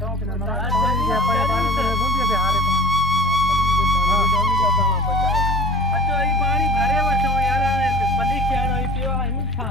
शौक ने मरा पानी जे पड़े पानी में बुंदी से हारे पानी हां अच्छा ई पानी भरे वठो यार पली खेणो ई पियो आहियूं था